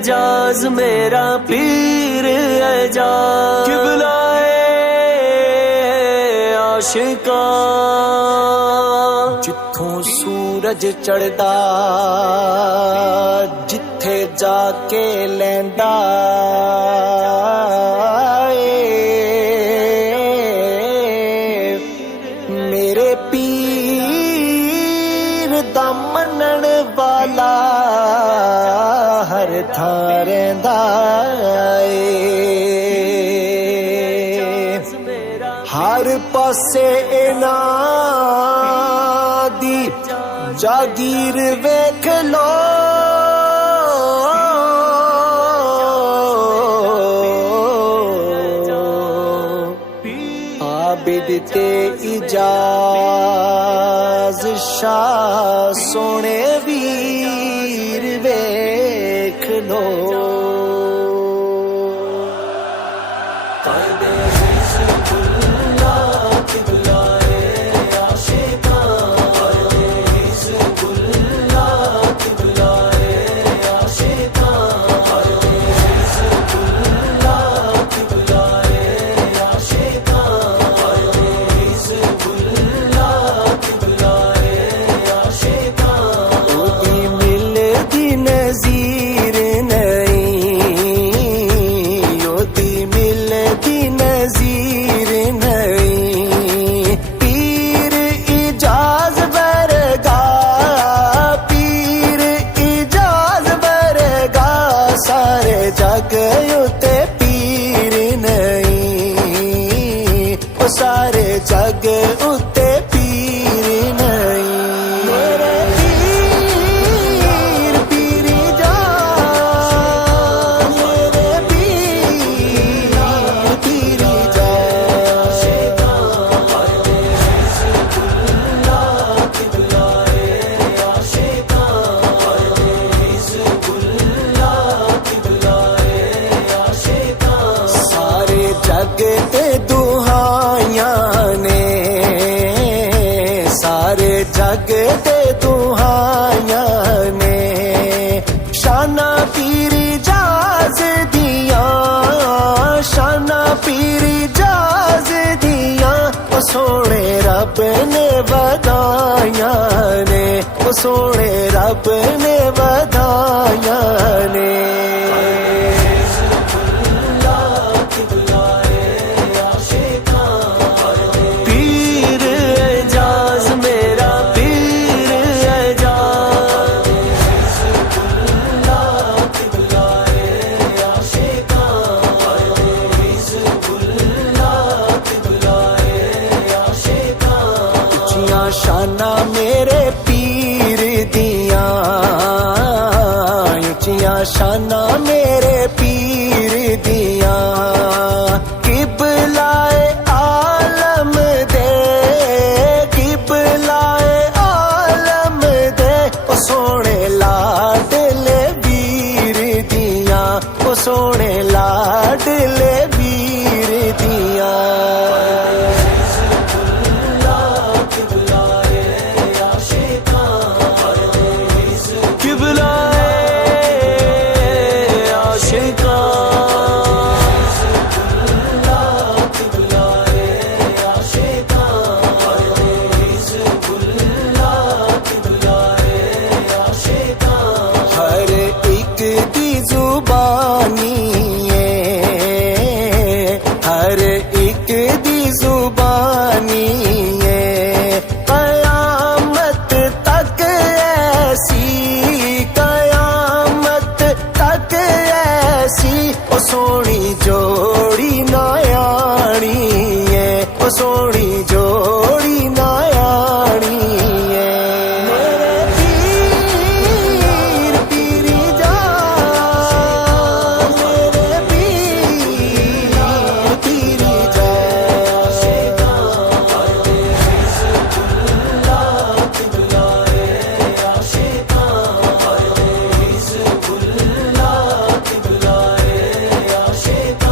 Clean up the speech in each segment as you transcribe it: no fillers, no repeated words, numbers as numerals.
एजाज मेरा पीर एजाज किबलाए आशिका जिथों सूरज चढ़दा जिथे जाके लैंदा मेरे पीर दा मनण वाला हर थां रहिंदा हर पासे इन्हां दी जागीर वेख लो आबिद ते इजाज शाह सोने वीर वेख लो जग उते पीर नहीं सारे जग उते पीर नहीं मेरे पीर पीरी जा मेरे पीर पीरी जा जग ते दुहाइयां ने सारे जग ते दुहाइयां ने शाना पीरी जाज दिया शाना पीरी जाज दिया सोने रब ने वधाइयां ने सोने रब ने वधाइयां ने शाना मेरे पीर दिया ऊंचियां शाना मेरे पीर दिया किबलाए आलम दे किबलाए आलम दे ओ सोने लाडले वीर दिया ओ सोने लाडले वीर दिया हर एक दी जुबानी है कयामत तक ऐसी कयामत तक ऐसी ओ सोनी जोड़ी नायानी है ओ सोनी जोड़ी नायानी है मेरे पीर पीरी जा मेरे पीर पीरी जा आशिका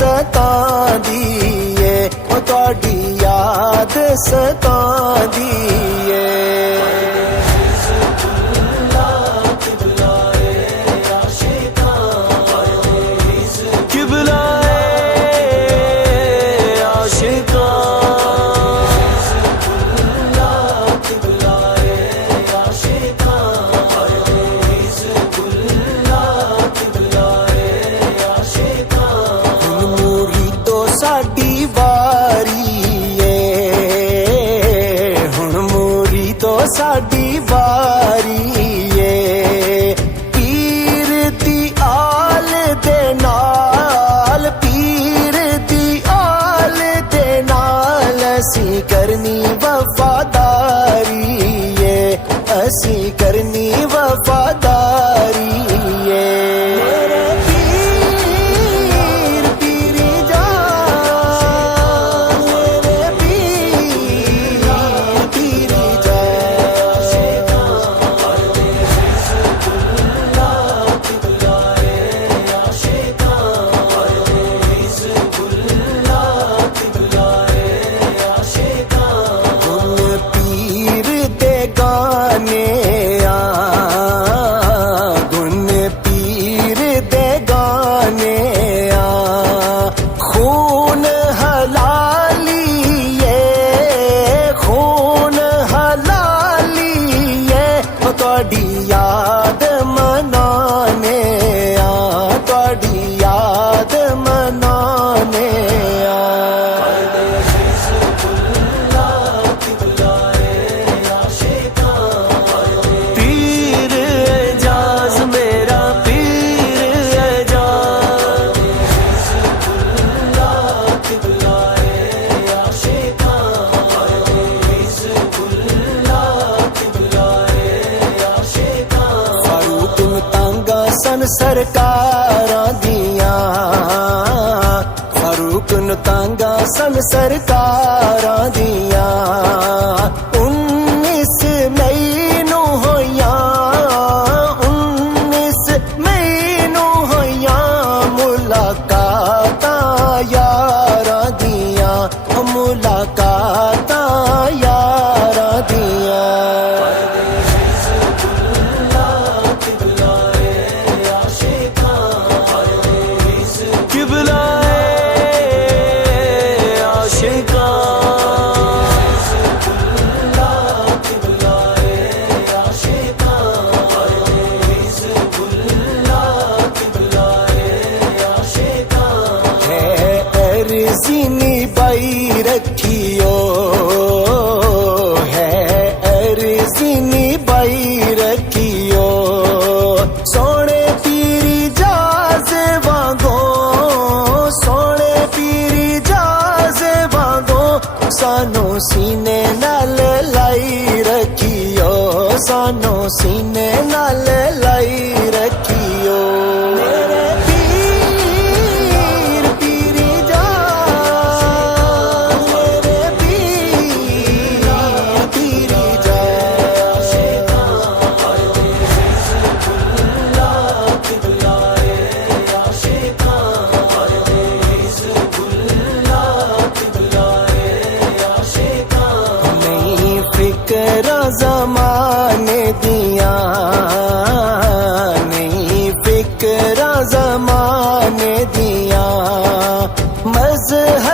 सतांदी ਏ ਉਹ ਤੁਹਾਡੀ याद सतांदी ਏ साडी वारी ਏ ਪੀਰ ਦੀ ਆਲ ਦੇ ਨਾਲ ਪੀਰ ਦੀ ਆਲ ਦੇ ਨਾਲ ਅਸੀਂ ਕਰਨੀ ਵਫਾਦਾਰੀ ਏ ਅਸੀਂ ਕਰਨੀ ਵਫਾਦਾਰੀ ਏ ਮੇਰੇ ਪੀਰ ਪੀਰੀ ਜਾਨ ਮੇਰੇ ਪੀਰ ਪੀਰੀ ਤੁਹਾਡੀ याद मनाने ਤੁਹਾਡੀ याद मनाने पीर एजाज मेरा पीर एजाज सन सरकारां दियां फारूक नूं तांगा सन सरकारां दियां 19 मई नूं होइयां 19 मई नूं होइयां मुलाकातां यारां दियां मुलाकातां यारां दियां ज़ीनी बाई रखियो है अर्ज़ीनी बाई रखियो सोने पीरी जाज वांगो सोने पीरी जाज वांगो सानू सीने नाल लाई रखियो सानू सीने नाल लाई रखियो मेरे ज़माने दिया नहीं फिक्र ज़माने दिया मज़हब